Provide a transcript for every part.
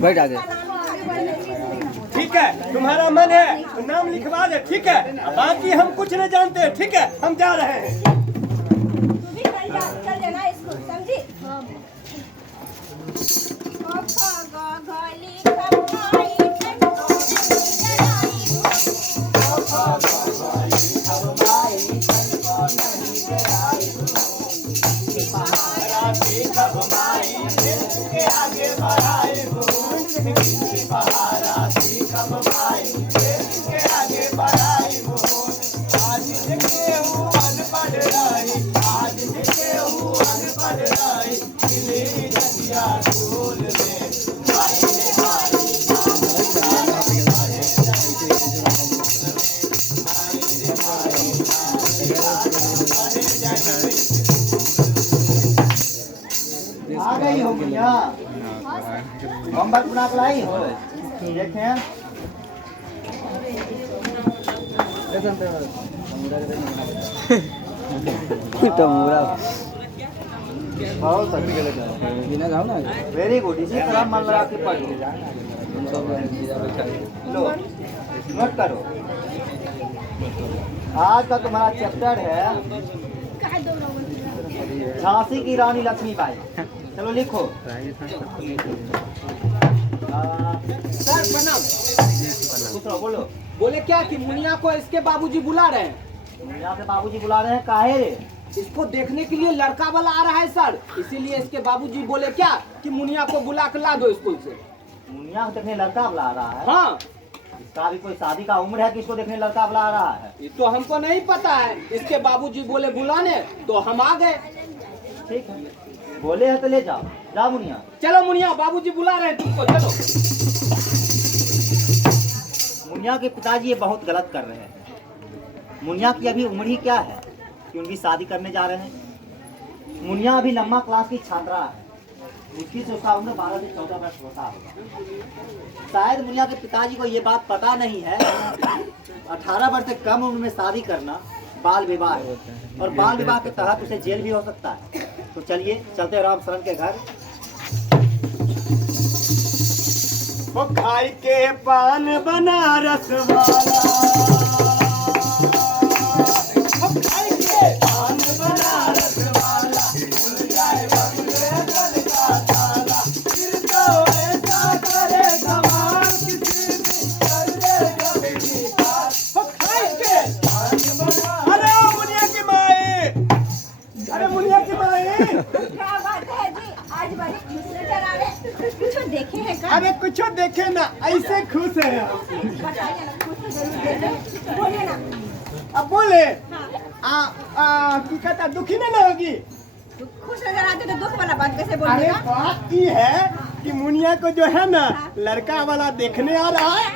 बैठ आगे। ठीक है, तुम्हारा मन है तो नाम लिखवा दे, ठीक है। बाकी हम कुछ नहीं जानते, ठीक है, हम जा रहे हैं। चल जाना स्कूल, समझी? आ गई हो भैया, होमवर्क बना के लाई हो? देखें बहुत वेरी गुड। इसी तरह मन लगा के पढ़ो। लो नोट करो। आज का तुम्हारा चैप्टर है झांसी की रानी लक्ष्मीबाई। चलो लिखो। सर प्रणाम। दूसरा बोलो। बोले क्या कि मुनिया को इसके बाबूजी बुला रहे हैं। मुनिया के बाबूजी बुला रहे हैं, काहे रे? इसको देखने के लिए लड़का वाला आ रहा है सर, इसीलिए इसके बाबूजी बोले क्या कि मुनिया को बुला कर ला दो स्कूल से। मुनिया को देखने लड़का बुला रहा है? हाँ, इसका भी कोई शादी का उम्र है कि इसको देखने लड़का बुला रहा है? ये तो हमको नहीं पता है। इसके बाबूजी बोले बुलाने तो हम आ गए। ठीक है, बोले हैं तो ले जाओ। जाओ मुनिया। चलो मुनिया, बाबूजी बुला रहे हैं तुमको, चलो। मुनिया के पिताजी ये बहुत गलत कर रहे हैं। मुनिया की अभी उम्र ही क्या है कि उनकी शादी करने जा रहे हैं। मुनिया अभी लम्बा क्लास की छात्रा है, मुश्किल से उसका उम्र 12 से 14 वर्ष होता होगा। शायद मुनिया के पिताजी को ये बात पता नहीं है 18 वर्ष से कम उम्र में शादी करना बाल विवाह है, और बाल विवाह के तहत उसे जेल भी हो सकता है। तो चलिए चलते हैं राम शरण के घर। वो खाई के पान बनारस वाला, खाई के पान बनारस वाला, भूल जाए बंगले दल का ताला, फिर तो ऐसा करे कमाल किसी भी कर देगा बेकार। वो खाई के पान बना, अरे मुनिया की माए, अरे मुनिया की माए, क्या बात है जी, आज बड़ी खुश नजर आ रहे। कुछ देखे हैं का? अरे कुछ देखे ना, ऐसे खुश है। बताइए ना, कुछ तो जरूर देखे। बोलिए ना। अब बोले की कहता दुखी ना होगी। खुश नजर आते तो दुख वाला बात कैसे अरे बोलिएगा? बात ये है कि मुनिया को जो है ना लड़का वाला देखने आ रहा है।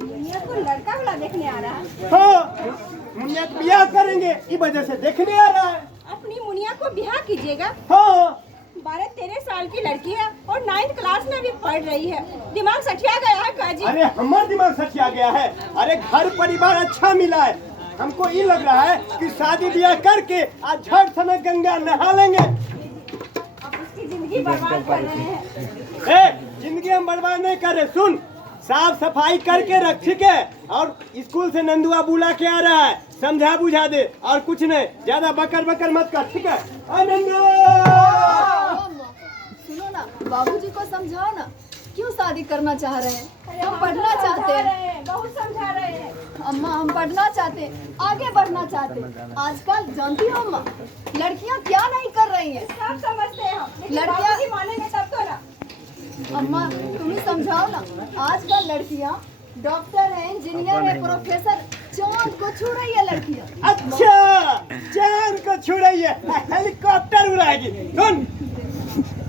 मुनिया को लड़का वाला देखने आ रहा है? हाँ, मुनिया को ब्याह करेंगे, इस वजह से देखने आ रहा है। अपनी मुनिया को ब्याह कीजिएगा? हाँ, 12-13 साल की लड़की है और 9th क्लास में भी पढ़ रही है। दिमाग सठिया गया है काजी। अरे हमारा दिमाग सठिया गया है। अरे घर परिवार अच्छा मिला है, हमको ये लग रहा है कि शादी ब्याह करके आज झट समय गंगा नहा लेंगे। अब उसकी जिंदगी बर्बाद कर रहे हैं। जिंदगी हम बर्बाद नहीं कर रहे। सुन, साफ सफाई करके रख, ठीक है। और स्कूल से नंदुआ बुला के आ रहा है, समझा बुझा दे और कुछ नहीं, ज्यादा बकर बकर मत कर, ठीक है। सुनो ना, बाबूजी को समझाओ ना, क्यों शादी करना चाह रहे हैं? हम पढ़ना चाहते हैं। बहुत समझा रहे हैं। अम्मा, हम पढ़ना चाहते हैं, आगे बढ़ना चाहते हैं। आजकल जानती हो अम्मा, लड़कियां क्या नहीं कर रही हैं। सब समझते हैं हम, लेकिन लड़कियां- बाबूजी मानेंगे तब तो ना। अम्मा तुम ही समझाओ ना, आजकल लड़कियां डॉक्टर है, इंजीनियर है, प्रोफेसर, चांद को छू रही है लड़कियां। अच्छा, चांद को छू रही है, हेलीकॉप्टर उड़ाएगी। सुन,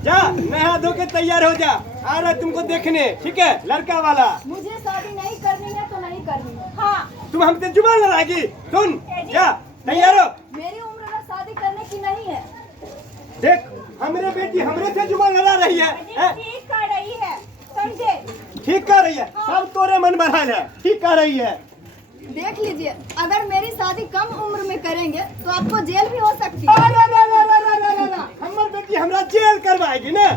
जा नहा धो के तैयार हो जा, आ रहा तुमको देखने, ठीक है, लड़का वाला। मुझे शादी नहीं करनी है तो नहीं करनी है। हाँ, तुम हमसे जुबान लड़ाएगी। सुन, जा तैयार हो। मेरी उम्र में शादी करने की नहीं है। देख, हमरे बेटी हमरे से जुबान लड़ा रही है। ठीक कर रही है, समझे? ठीक कर रही है, सब तोरे मन बढ़ाल है, ठीक कर रही है। देख लीजिए, अगर मेरी शादी कम उम्र में करेंगे तो आपको जेल भी हो सकती है। अरे हमार बेटी हमरा जेल करवाएगी ना,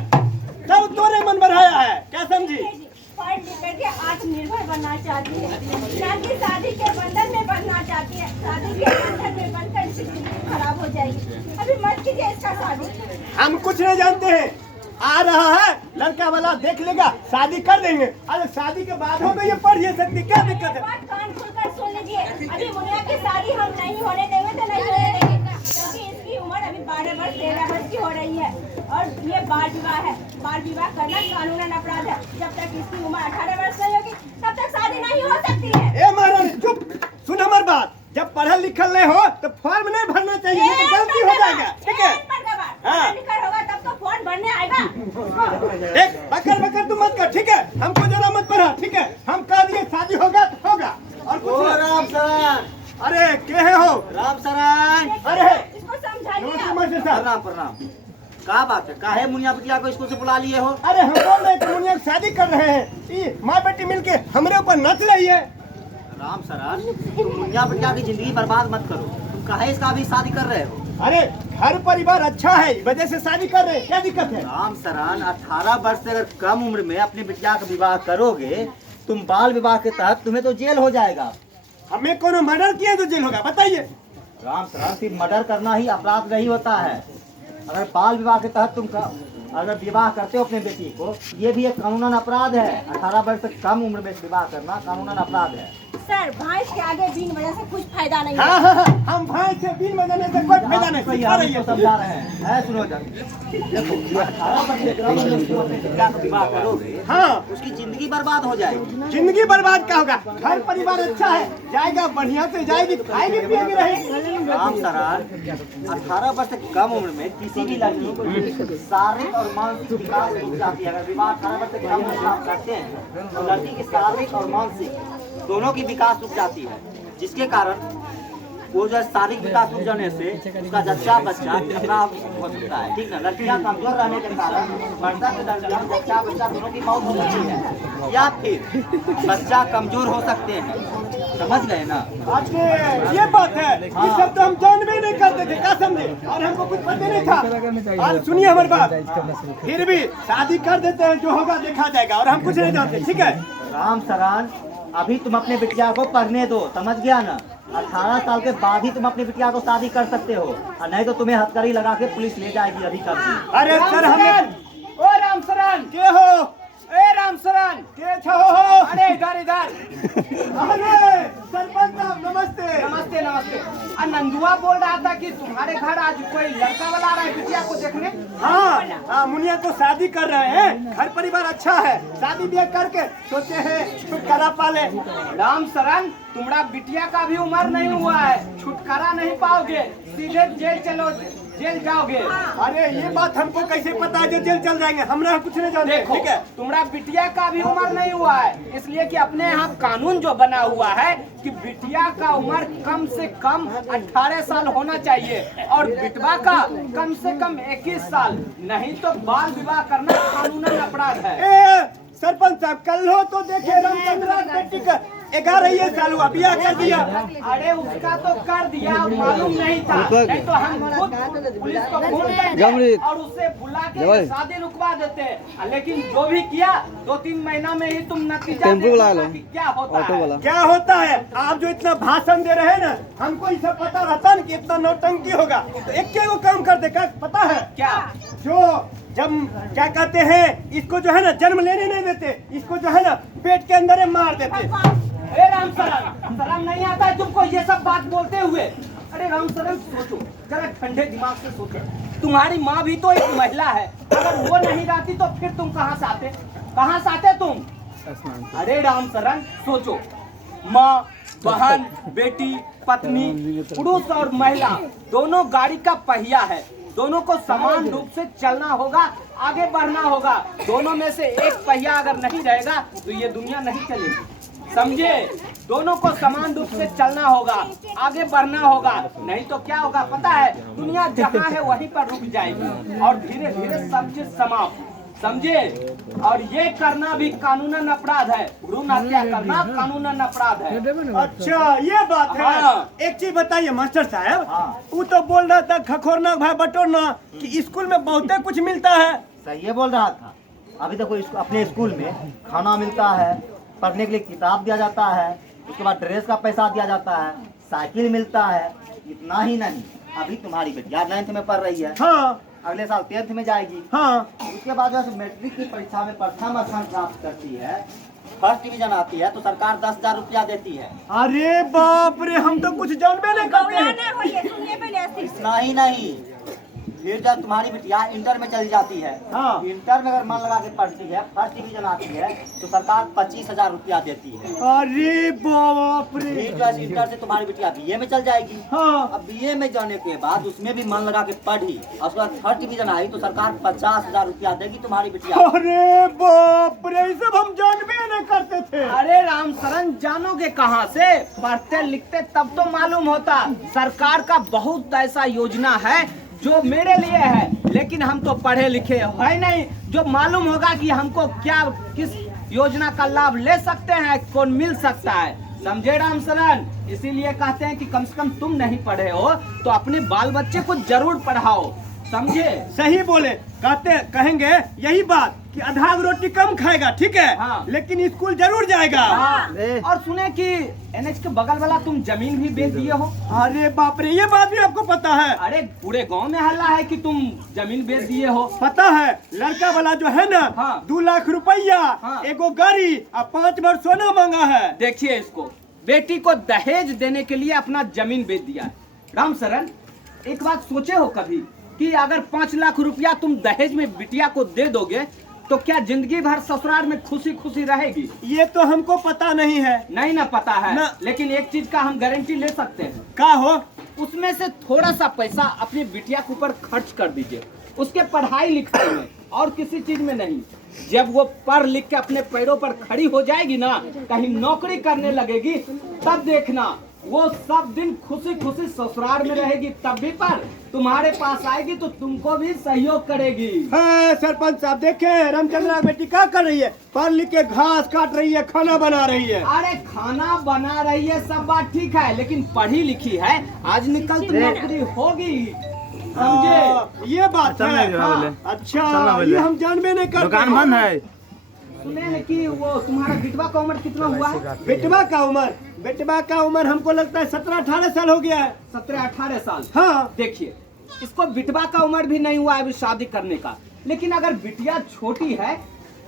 तब तोरे मन बढ़ाया है, क्या समझी? पढ़ लिख करके आत्मनिर्भर बनना चाहती है, ना कि शादी के बंधन में बनना चाहती है। शादी के बंधन में बनकर इसकी जिंदगी खराब हो जाएगी। अभी मत कीजिए इसका शादी। हम कुछ नहीं जानते हैं, आ रहा है लड़का वाला देख लेगा, शादी कर देंगे। अरे शादी के बाद हो गई ये पढ़ ये सकती, क्या दिक्कत है? बात कान खुलकर सुन लीजिए, अभी मुनिया की शादी हम नहीं होने देंगे तो नहीं होने देंगे, क्योंकि इसकी उम्र अभी 12 वर्ष 13 वर्ष की हो रही है और ये बाल विवाह है। बाल विवाह करना कानूनन अपराध है। जब तक इसकी उम्र 18 वर्ष नहीं होगी तब तक शादी नहीं हो सकती है। ए महारानी चुप, सुन हमारी बात। जब पढ़ल लिखल नहीं हो तो फॉर्म नहीं भरना चाहिए, ये तो गलती हो जाएगा, ठीक है? हाँ। लिखा होगा तब तो फॉर्म भरने आएगा। देख बकर तू मत कर, ठीक है? हमको जरा मत पढ़ा, ठीक है? हम कह दिए शादी होगा तो होगा, और कुछ नहीं। राम सरान, अरे के है हो? राम सरान, अरे इसको समझाइए। नमस्ते मास्टर साहब। प्रणाम प्रणाम। क्या बात है, काहे मुनिया बिटिया को स्कूल से बुला लिए हो? अरे हम बोल रहे थे मुनिया की शादी कर रहे हैं, ये माँ बेटी मिलके हमरे ऊपर नच रही है। राम सरान, तुम मुनिया बिटिया की जिंदगी बर्बाद मत करो। तुम काहे इसका अभी शादी कर रहे हो? अरे घर परिवार अच्छा है, इस वजह से शादी कर रहे हैं, क्या दिक्कत है? राम सरान, 18 वर्ष से अगर कम उम्र में अपनी बिटिया का विवाह करोगे, तुम बाल विवाह के तहत तुम्हें तो जेल हो जाएगा। हमें कोनो मर्डर किया तो जेल होगा, बताइए। राम सरान, सिर्फ मर्डर करना ही अपराध नहीं होता है। अगर बाल विवाह के तहत अगर विवाह करते हो अपने बेटी को, ये भी एक कानूनन अपराध है। 18 वर्ष से कम उम्र में विवाह करना कानूनन अपराध है। सर, भैंस के आगे बीन बजाने से कुछ फायदा नहीं है। हाँ, हम भाई से बीन बजाने से कोई फायदा नहीं, सिखा रही है। समझा रहे हैं, सुनो जरा। देखो, 18 वर्ष से कम उम्र में तुम अपने बिटिया का विवाह करोगे, हाँ, उसकी जिंदगी बर्बाद हो जाएगी। जिंदगी बर्बाद क्या होगा? घर परिवार अच्छा है, जाएगा बढ़िया से, जाएगी खाएगी पिएगी रहेगी। राम सरान, 18 वर्ष से कम उम्र में किसी भी लड़की को शारीरिक और मानसिक विकास रुक जाती है। अगर विवाह 18 वर्ष से कम उम्र में आप करते हैं तो लड़की की शारीरिक और मानसिक दोनों की विकास रुक जाती है, जिसके कारण वो जो शारीरिक विकास रुक जाने से उसका जच्चा बच्चा खराब हो सकता है, ठीक ना? लड़कियां कमजोर रहने के कारण मर्दा के दरमियान जच्चा बच्चा दोनों की मौत हो सकती है, या फिर बच्चा कमजोर हो सकते हैं। समझ गए ना? अच्छा, ये बात है। ये सब तो हम जान भी नहीं करते थे, क्या समझे? और हमको कुछ पता नहीं था। और सुनिए हमारी बात, फिर भी शादी कर देते हैं, जो होगा देखा जाएगा, और हम कुछ नहीं जानते, ठीक है? राम सरान, अभी तुम अपने बिटिया को पढ़ने दो, समझ गया ना? 18 साल के बाद ही तुम अपनी बिटिया को शादी कर सकते हो, और नहीं तो तुम्हें हथकड़ी लगा के पुलिस ले जाएगी अभी कब। अरे सर, हमें ओ राम सरन, के हो? ए राम सरन, के छो हो? अरे इधर इधर। अरे सरपंच साहब नमस्ते। नमस्ते नमस्ते। नंदुआ बोल रहा था कि तुम्हारे घर आज कोई लड़का वाला आ रहा है बिटिया को देखने। हाँ, मुनिया तो शादी कर रहे हैं, घर परिवार अच्छा है, शादी ब्याह करके सोचे हैं छुटकारा पाले। राम सरन, तुम्हारा बिटिया का भी उम्र नहीं हुआ है, छुटकारा नहीं पाओगे, सीधे जेल जाओगे। अरे ये बात हमको कैसे पता है जो जेल चल जाएंगे? हमरा कुछ नहीं जानते, देखो, ठीक है? तुम्हारा बिटिया का भी उम्र नहीं हुआ है, इसलिए कि अपने यहाँ कानून जो बना हुआ है कि बिटिया का उम्र कम से कम 18 साल होना चाहिए और बिटवा का कम से कम 21 साल, नहीं तो बाल विवाह करना कानूनन अपराध है। ए सरपंच साहब, कल हो तो देखे रामचंद्र बेटी का 11 साल हुआ, ब्याह कर दिया। अरे उसका तो कर दिया, मालूम नहीं था, नहीं तो हम खुद पुलिस को फोन करते और उसे बुला के शादी रुकवा देते। लेकिन जो भी किया, 2-3 महीना में ही तुम नतीजा देखना कि क्या होता है। क्या होता है? आप जो इतना भाषण दे रहे हैं ना, हमको ये सब पता रहता ना कि इतना नौटंकी होगा, तो एक को काम कर देगा, पता है क्या? जो जब क्या कहते हैं, इसको जो है ना जन्म लेने नहीं देते, इसको जो है ना पेट के अंदर मार देते। अरे राम सरन, शर्म नहीं आता है तुमको ये सब बात बोलते हुए? अरे राम सरन, सोचो जरा, ठंडे दिमाग से सोचो। तुम्हारी माँ भी तो एक महिला है, अगर वो नहीं रहती तो फिर तुम कहाँ से आते तुम? अरे राम सरन, सोचो, माँ, बहन, बेटी, पत्नी, पुरुष और महिला दोनों गाड़ी का पहिया है, दोनों को समान रूप से चलना होगा, आगे बढ़ना होगा। दोनों में से एक पहिया अगर नहीं रहेगा तो ये दुनिया नहीं चलेगी, समझे? दोनों को समान रूप से चलना होगा, आगे बढ़ना होगा, नहीं तो क्या होगा पता है? दुनिया जहाँ है वहीं पर रुक जाएगी और धीरे धीरे सब चीज समाप्त। समझे। और ये करना भी कानूनन अपराध है, भ्रूण हत्या करना कानूनन अपराध है। अच्छा ये बात है। हाँ। एक चीज बताइए मास्टर साहब, हाँ। वो तो बोल रहा था खखोरना भाई बटोरना कि स्कूल में बहुत कुछ मिलता है। सही ये बोल रहा था। अभी देखो अपने स्कूल में खाना मिलता है, पढ़ने के लिए किताब दिया जाता है, उसके बाद ड्रेस का पैसा दिया जाता है, साइकिल मिलता है। इतना ही नहीं, अभी तुम्हारी बेटिया 9th में पढ़ रही है, हाँ अगले साल 10th में जाएगी। हाँ। उसके बाद जैसे मैट्रिक की परीक्षा में प्रथम स्थान प्राप्त करती है, फर्स्ट डिवीजन आती है, तो सरकार 10,000 रुपया देती है। अरे बाप रे, हम तो कुछ जानबे नहीं करते हैं। गौराना होइए, सुनिए पहले अस्सी। इतना ही नहीं, फिर जब तुम्हारी बिटिया इंटर में चली जाती है, हाँ। इंटर में अगर मन लगा के पढ़ती है, फर्स्ट डिवीजन आती है, तो सरकार 25,000 रुपया देती है। अरे बाप रे। फिर जो है इंटर से तुम्हारी बिटिया बीए में चल जाएगी। हाँ। अब बीए में जाने के बाद उसमें भी मन लगा के पढ़ी और उसके बाद फर्स्ट डिवीजन आई, तो सरकार 50,000 रुपया देगी तुम्हारी बिटिया। अरे बाप रे, ये सब हम जानबे नहीं करते थे। अरे राम शरण, जानोगे कहाँ से? पढ़ते लिखते तब तो मालूम होता। सरकार का बहुत ऐसा योजना है जो मेरे लिए है, लेकिन हम तो पढ़े लिखे है नहीं, जो मालूम होगा कि हमको क्या किस योजना का लाभ ले सकते हैं, कौन मिल सकता है। समझे राम शरण? इसीलिए कहते हैं कि कम से कम तुम नहीं पढ़े हो तो अपने बाल बच्चे को जरूर पढ़ाओ। समझे? सही बोले, कहेंगे यही बात कि आधा रोटी कम खाएगा, ठीक है, हाँ। लेकिन स्कूल जरूर जाएगा। हाँ। और सुने कि एनएच के बगल वाला तुम जमीन भी बेच दिए हो। अरे बाप रे, ये बात भी आपको पता है? अरे पूरे गांव में हल्ला है कि तुम जमीन बेच दिए हो। पता है, लड़का वाला जो है ना, हाँ। 2 लाख रुपया, हाँ। एगो गाड़ी और 5 भर सोना मांगा है। देखिए इसको, बेटी को दहेज देने के लिए अपना जमीन बेच दिया है। राम शरण, एक बात सोचे हो कभी कि अगर 5 लाख रुपया तुम दहेज में बिटिया को दे दोगे तो क्या जिंदगी भर ससुराल में खुशी खुशी रहेगी? ये तो हमको पता नहीं है। नहीं ना पता है ना। लेकिन एक चीज का हम गारंटी ले सकते हैं। का हो? उसमें से थोड़ा सा पैसा अपनी बिटिया के ऊपर खर्च कर दीजिए, उसके पढ़ाई लिखाई में और किसी चीज में नहीं। जब वो पढ़ लिख के अपने पैरों पर खड़ी हो जाएगी ना, कहीं नौकरी करने लगेगी, तब देखना वो सब दिन खुशी खुशी ससुराल में रहेगी। तब भी पर तुम्हारे पास आएगी तो तुमको भी सहयोग करेगी। हाँ, सरपंच साहब देखे रामचंद्रा बेटी क्या कर रही है? पढ़ लिख के घास काट रही है, खाना बना रही है। अरे खाना बना रही है, सब बात ठीक है, लेकिन पढ़ी लिखी है, आज निकल तो नौकरी होगी। समझे? ये बात है। हाँ। अच्छा, ये हम जानबे नहीं करते। दुकान बंद है। सुने हैं कि वो तुम्हारा बिटवा का उम्र कितना हुआ है? बेटवा का उम्र हमको लगता है 17-18 साल हो गया है। 17-18 साल। हाँ। देखिए, इसको बिटवा का उम्र भी नहीं हुआ है अभी शादी करने का, लेकिन अगर बिटिया छोटी है,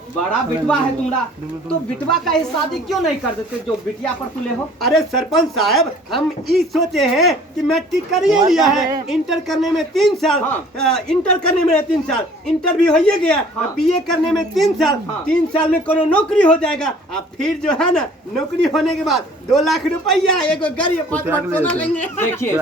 बड़ा बिटवा है तुम्हारा, तो बिटवा का ये शादी क्यों नहीं कर देते जो बिटिया पर तुले हो? अरे सरपंच साहब, हम ये सोचे हैं कि मैट्रिक कर ही लिया है, इंटर करने में 3 साल, हाँ। इंटर करने में 3 साल, इंटर भी हो ही गया, हाँ। बीए करने में 3 साल, हाँ। 3 साल में कोनो नौकरी हो जाएगा। अब फिर जो है ना, नौकरी होने के बाद 2 लाख रुपया, एक गाड़ी, 5 लाख सोना लेंगे। देखिए,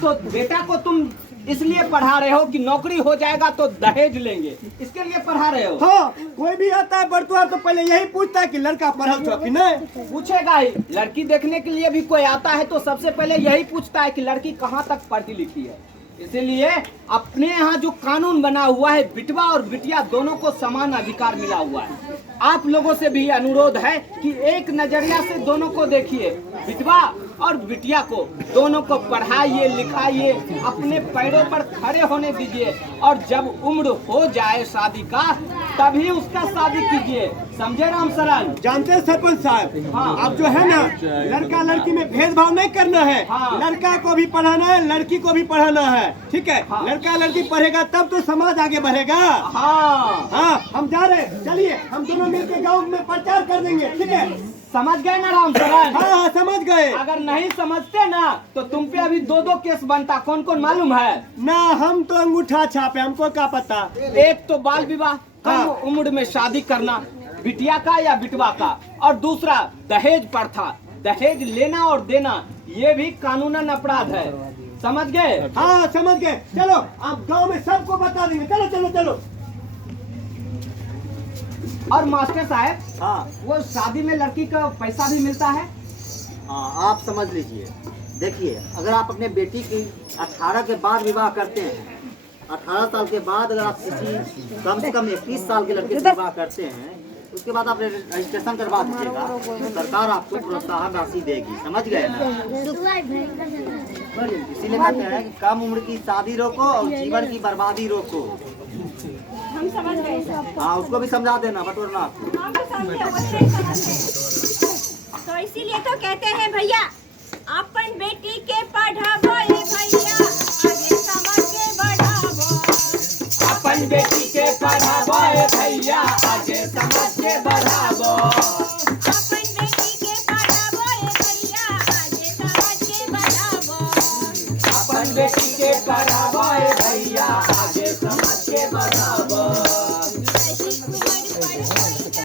तो बेटा को तुम इसलिए पढ़ा रहे हो कि नौकरी हो जाएगा तो दहेज लेंगे, इसके लिए पढ़ा रहे हो? हाँ, कोई भी आता है बरतुआ तो पहले यही पूछता है कि लड़का पढ़ल छो कि नहीं। पूछेगा ही, लड़की देखने के लिए भी कोई आता है तो सबसे पहले यही पूछता है कि लड़की कहाँ तक पढ़ी लिखी है। इसीलिए अपने यहाँ जो कानून बना हुआ है, बिटवा और बिटिया दोनों को समान अधिकार मिला हुआ है। आप लोगों से भी अनुरोध है कि एक नजरिया से दोनों को देखिए, बिटवा और बिटिया को दोनों को पढ़ाइए लिखाइए, अपने पैरों पर खड़े होने दीजिए, और जब उम्र हो जाए शादी का तभी उसका शादी कीजिए। समझे राम शरण? जानते हैं सरपंच साहब, हाँ। अब जो है ना, लड़का लड़की में भेदभाव नहीं करना है। हाँ। लड़का को भी पढ़ाना है, लड़की को भी पढ़ाना है, ठीक है। हाँ। लड़का लड़की पढ़ेगा तब तो समाज आगे बढ़ेगा। हाँ, हाँ, हम जा रहे हैं, चलिए हम दोनों मिलकर गांव में प्रचार कर देंगे, ठीक है। समझ गए ना राम शरण? हाँ हाँ, समझ गए। अगर नहीं समझते ना तो तुम पे अभी 2-2 केस बनता। कौन कौन मालूम है? ना, हम तो अंगूठा छापे, हमको क्या पता। एक तो बाल विवाह, कम उम्र में शादी करना, बिटिया का या बिटवा का, और दूसरा दहेज प्रथा, दहेज लेना और देना, ये भी कानूनन अपराध है। समझ गए? हाँ, समझ गए। चलो आप गांव में सबको बता देंगे। चलो चलो चलो। और मास्टर साहब, हाँ वो शादी में लड़की का पैसा भी मिलता है? हाँ, आप समझ लीजिए। देखिए, अगर आप अपने बेटी की 18 के बाद विवाह करते हैं, 18 साल के बाद अगर आप किसी कम से कम 21 साल के लड़के से विवाह करते हैं, उसके बाद आप रजिस्ट्रेशन करवा दीजिएगा, तो सरकार आपको प्रोत्साहन राशि देगी। समझ गए ना? इसीलिए कहते हैं कि कम उम्र की शादी रोको और जीवन की बर्बादी रोको। हम समझ गए सर। हाँ, उसको भी समझा देना बटोरना। हाँ, मैं समझे, वैसे समझ गए। तो इसीलिए तो कहते हैं भैया, अपन बेटी के पढ़ाबो ए भैया, आगे समझ के बढ़ाबो। अपन बेटी के पढ़ाबो ए भैया, आगे समझ के बढ़ाबो। अपन बेटी के पढ़ाबो ए भैया, आगे समझ के बढ़ाबो। अपन बेटी के पढ़ाबो